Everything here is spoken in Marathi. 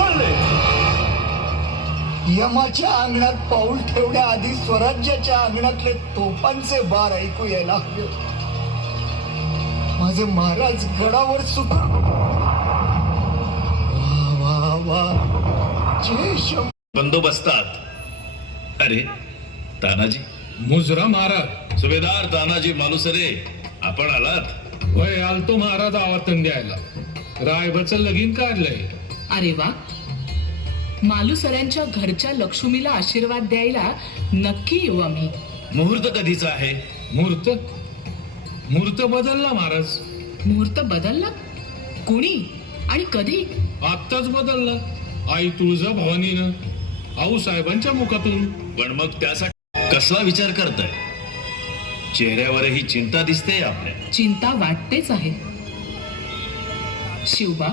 चालले? यमाच्या अंगणात पाऊल ठेवण्याआधी स्वराज्याच्या अंगणातले तोफांचे बार ऐकू यायला हवे. माझे महाराज गडावर सुख. वा वा वा, जय शंभू. बंदोबस्तात. अरे तानाजी. मुजरा महाराज. सुभेदार तानाजी मालुसरे, आपण आलात? वय आलतो महाराज आवातन द्यायला. रायबाचं लगीन काढलंय. अरे वा, मालुसऱ्यांच्या घरच्या लक्ष्मीला आशीर्वाद द्यायला नक्की येऊ आम्ही. मुहूर्त कधीचा आहे? मुहूर्त बदलला महाराज. मुहूर्त बदलला? कुणी आणि कधी? आत्ताच बदलला. आई तुळजा भवानीनं, आऊ साहेबांच्या मुखातून. पण मग त्यासाठी कसला विचार करताय? चेहऱ्यावरही चिंता दिसते आपल्या. चिंता वाटतेच आहे शिवबा.